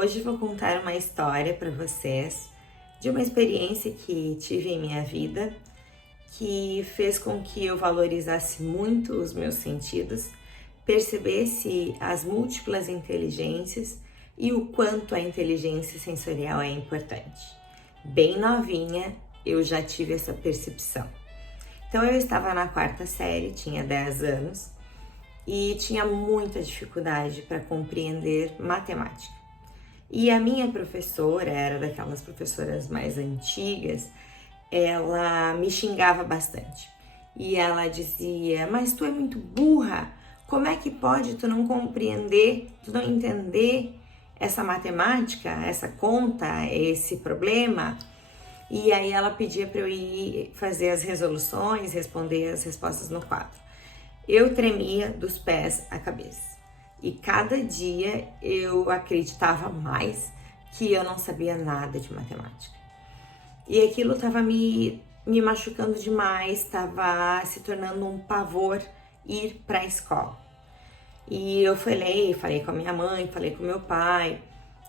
Hoje vou contar uma história para vocês de uma experiência que tive em minha vida que fez com que eu valorizasse muito os meus sentidos, percebesse as múltiplas inteligências e o quanto a inteligência sensorial é importante. Bem novinha, eu já tive essa percepção. Então eu estava na quarta série, tinha 10 anos e tinha muita dificuldade para compreender matemática. E a minha professora, era daquelas professoras mais antigas, ela me xingava bastante. E ela dizia, mas tu é muito burra, como é que pode tu não compreender, tu não entender essa matemática, essa conta, esse problema? E aí ela pedia para eu ir fazer as resoluções, responder as respostas no quadro. Eu tremia dos pés à cabeça. E cada dia eu acreditava mais que eu não sabia nada de matemática. E aquilo estava me machucando demais, estava se tornando um pavor ir para a escola. E eu falei com a minha mãe, falei com meu pai,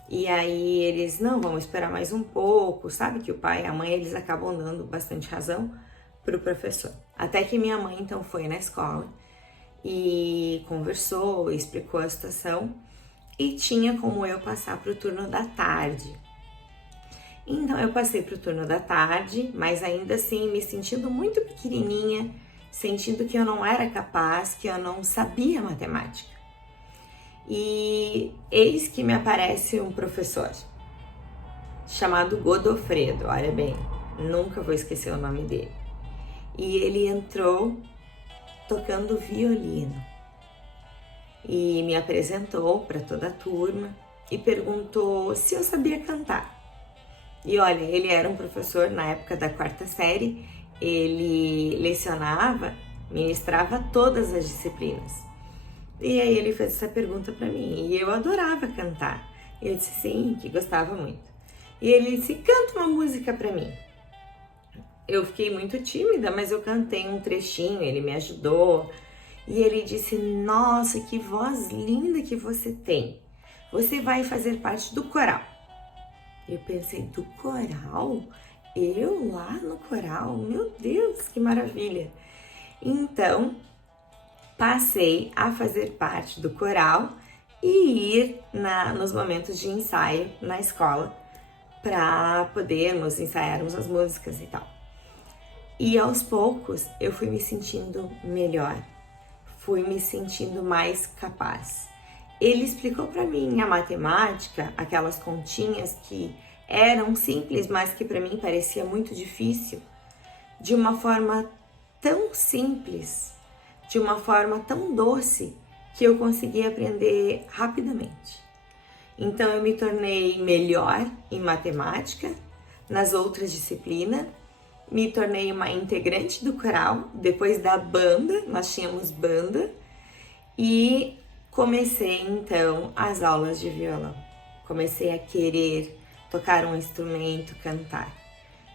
e aí eles, não, vamos esperar mais um pouco, sabe que o pai e a mãe, eles acabam dando bastante razão para o professor. Até que minha mãe então foi na escola e conversou, explicou a situação e tinha como eu passar para o turno da tarde. Então eu passei para o turno da tarde, mas ainda assim me sentindo muito pequenininha, sentindo que eu não era capaz, que eu não sabia matemática. E eis que me aparece um professor chamado Godofredo, olha bem, nunca vou esquecer o nome dele. E ele entrou tocando violino e me apresentou para toda a turma e perguntou se eu sabia cantar. E olha, ele era um professor na época da quarta série, ele lecionava, ministrava todas as disciplinas. E aí ele fez essa pergunta para mim e eu adorava cantar. Eu disse sim, que gostava muito. E ele disse, canta uma música para mim. Eu fiquei muito tímida, mas eu cantei um trechinho, ele me ajudou. E ele disse, nossa, que voz linda que você tem. Você vai fazer parte do coral. Eu pensei, do coral? Eu lá no coral? Meu Deus, que maravilha! Então, passei a fazer parte do coral e ir nos momentos de ensaio na escola para podermos ensaiarmos as músicas e tal. E aos poucos eu fui me sentindo melhor, fui me sentindo mais capaz. Ele explicou para mim a matemática, aquelas continhas que eram simples, mas que para mim parecia muito difícil, de uma forma tão simples, de uma forma tão doce, que eu consegui aprender rapidamente. Então eu me tornei melhor em matemática, nas outras disciplinas, me tornei uma integrante do coral, depois da banda, nós tínhamos banda, e comecei então as aulas de violão. Comecei a querer tocar um instrumento, cantar.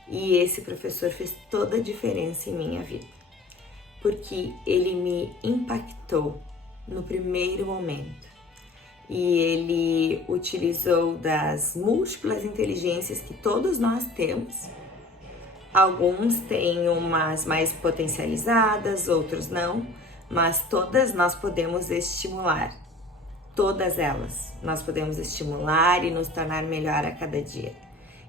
E esse professor fez toda a diferença em minha vida, porque ele me impactou no primeiro momento. E ele utilizou das múltiplas inteligências que todos nós temos. Alguns têm umas mais potencializadas, outros não, mas todas nós podemos estimular. Todas elas nós podemos estimular e nos tornar melhor a cada dia.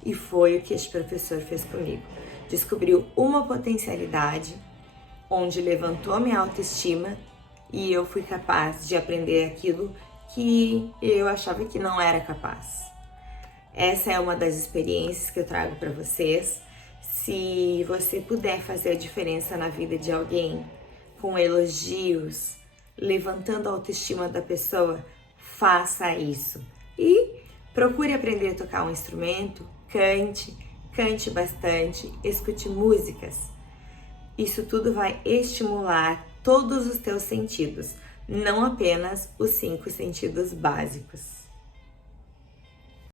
E foi o que este professor fez comigo. Descobriu uma potencialidade onde levantou minha autoestima e eu fui capaz de aprender aquilo que eu achava que não era capaz. Essa é uma das experiências que eu trago para vocês. Se você puder fazer a diferença na vida de alguém com elogios, levantando a autoestima da pessoa, faça isso. E procure aprender a tocar um instrumento, cante bastante, escute músicas. Isso tudo vai estimular todos os teus sentidos, não apenas os 5 sentidos básicos.